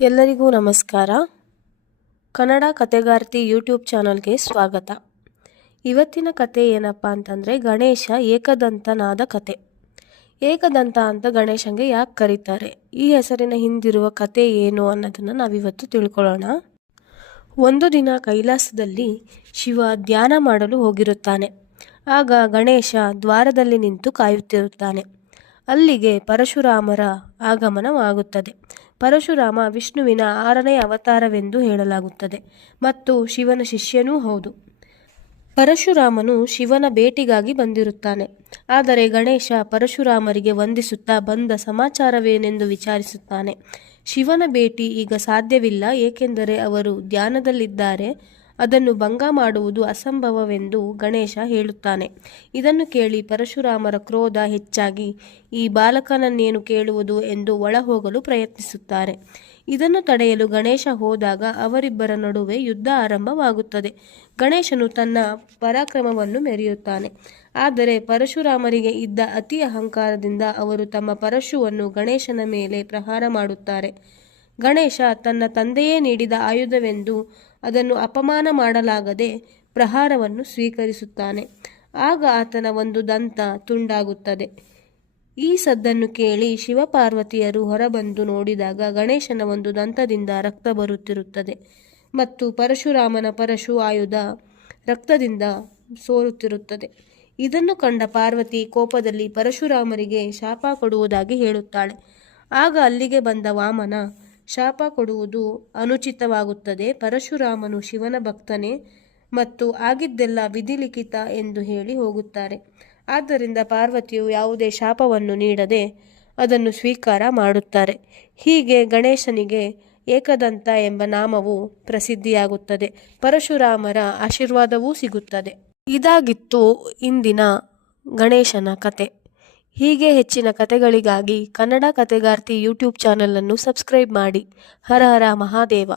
ಎಲ್ಲರಿಗೂ ನಮಸ್ಕಾರ. ಕನ್ನಡ ಕತೆಗಾರ್ತಿ ಯೂಟ್ಯೂಬ್ ಚಾನಲ್ಗೆ ಸ್ವಾಗತ. ಇವತ್ತಿನ ಕತೆ ಏನಪ್ಪ ಅಂತಂದರೆ ಗಣೇಶ ಏಕದಂತನಾದ ಕತೆ ಏಕದಂತ ಅಂತ ಗಣೇಶಂಗೆ ಯಾಕೆ ಕರೀತಾರೆ? ಈ ಹೆಸರಿನ ಹಿಂದಿರುವ ಕತೆ ಏನು ಅನ್ನೋದನ್ನು ನಾವಿವತ್ತು ತಿಳ್ಕೊಳ್ಳೋಣ. ಒಂದು ದಿನ ಕೈಲಾಸದಲ್ಲಿ ಶಿವ ಧ್ಯಾನ ಮಾಡಲು ಹೋಗಿರುತ್ತಾನೆ. ಆಗ ಗಣೇಶ ದ್ವಾರದಲ್ಲಿ ನಿಂತು ಕಾಯುತ್ತಿರುತ್ತಾನೆ. ಅಲ್ಲಿಗೆ ಪರಶುರಾಮರ ಆಗಮನವಾಗುತ್ತದೆ. ಪರಶುರಾಮ ವಿಷ್ಣುವಿನ ಆರನೇ ಅವತಾರವೆಂದು ಹೇಳಲಾಗುತ್ತದೆ ಮತ್ತು ಶಿವನ ಶಿಷ್ಯನೂ ಹೌದು. ಪರಶುರಾಮನು ಶಿವನ ಭೇಟಿಗಾಗಿ ಬಂದಿರುತ್ತಾನೆ. ಆದರೆ ಗಣೇಶ ಪರಶುರಾಮರಿಗೆ ವಂದಿಸುತ್ತಾ ಬಂದ ಸಮಾಚಾರವೇನೆಂದು ವಿಚಾರಿಸುತ್ತಾನೆ. ಶಿವನ ಭೇಟಿ ಈಗ ಸಾಧ್ಯವಿಲ್ಲ, ಏಕೆಂದರೆ ಅವರು ಧ್ಯಾನದಲ್ಲಿದ್ದಾರೆ. ಅದನ್ನು ಭಂಗ ಮಾಡುವುದು ಅಸಂಭವವೆಂದು ಗಣೇಶ ಹೇಳುತ್ತಾನೆ. ಇದನ್ನು ಕೇಳಿ ಪರಶುರಾಮರ ಕ್ರೋಧ ಹೆಚ್ಚಾಗಿ, ಈ ಬಾಲಕನನ್ನೇನು ಕೇಳುವುದು ಎಂದು ಒಳಹೋಗಲು ಪ್ರಯತ್ನಿಸುತ್ತಾರೆ. ಇದನ್ನು ತಡೆಯಲು ಗಣೇಶ ಹೋದಾಗ ಅವರಿಬ್ಬರ ನಡುವೆ ಯುದ್ಧ ಆರಂಭವಾಗುತ್ತದೆ. ಗಣೇಶನು ತನ್ನ ಪರಾಕ್ರಮವನ್ನು ಮೆರೆಯುತ್ತಾನೆ. ಆದರೆ ಪರಶುರಾಮರಿಗೆ ಇದ್ದ ಅತಿ ಅಹಂಕಾರದಿಂದ ಅವರು ತಮ್ಮ ಪರಶುವನ್ನು ಗಣೇಶನ ಮೇಲೆ ಪ್ರಹಾರ ಮಾಡುತ್ತಾರೆ. ಗಣೇಶ ತನ್ನ ತಂದೆಯೇ ನೀಡಿದ ಆಯುಧವೆಂದು ಅದನ್ನು ಅಪಮಾನ ಮಾಡಲಾಗದೆ ಪ್ರಹಾರವನ್ನು ಸ್ವೀಕರಿಸುತ್ತಾನೆ. ಆಗ ಆತನ ಒಂದು ದಂತ ತುಂಡಾಗುತ್ತದೆ. ಈ ಸದ್ದನ್ನು ಕೇಳಿ ಶಿವಪಾರ್ವತಿಯರು ಹೊರಬಂದು ನೋಡಿದಾಗ ಗಣೇಶನ ಒಂದು ದಂತದಿಂದ ರಕ್ತ ಬರುತ್ತಿರುತ್ತದೆ ಮತ್ತು ಪರಶುರಾಮನ ಪರಶು ಆಯುಧ ರಕ್ತದಿಂದ ಸೋರುತ್ತಿರುತ್ತದೆ. ಇದನ್ನು ಕಂಡ ಪಾರ್ವತಿ ಕೋಪದಲ್ಲಿ ಪರಶುರಾಮರಿಗೆ ಶಾಪ ಕೊಡುವುದಾಗಿ ಹೇಳುತ್ತಾಳೆ. ಆಗ ಅಲ್ಲಿಗೆ ಬಂದ ವಾಮನ ಶಾಪ ಕೊಡುವುದು ಅನುಚಿತವಾಗುತ್ತದೆ. ಪರಶುರಾಮನು ಶಿವನ ಭಕ್ತನೇ ಮತ್ತು ಆಗಿದ್ದೆಲ್ಲ ವಿಧಿಲಿಖಿತ ಎಂದು ಹೇಳಿ ಹೋಗುತ್ತಾರೆ. ಆದ್ದರಿಂದ ಪಾರ್ವತಿಯು ಯಾವುದೇ ಶಾಪವನ್ನು ನೀಡದೆ ಅದನ್ನು ಸ್ವೀಕಾರ ಮಾಡುತ್ತಾರೆ. ಹೀಗೆ ಗಣೇಶನಿಗೆ ಏಕದಂತ ಎಂಬ ನಾಮವು ಪ್ರಸಿದ್ಧಿಯಾಗುತ್ತದೆ. ಪರಶುರಾಮರ ಆಶೀರ್ವಾದವೂ ಸಿಗುತ್ತದೆ. ಇದಾಗಿತ್ತು ಇಂದಿನ ಗಣೇಶನ ಕತೆ. ಹೀಗೆ ಹೆಚ್ಚಿನ ಕತೆಗಳಿಗಾಗಿ ಕನ್ನಡ ಕತೆಗಾರ್ತಿ ಯೂಟ್ಯೂಬ್ ಚಾನಲನ್ನು ಸಬ್ಸ್ಕ್ರೈಬ್ ಮಾಡಿ. ಹರ ಹರ ಮಹಾದೇವ.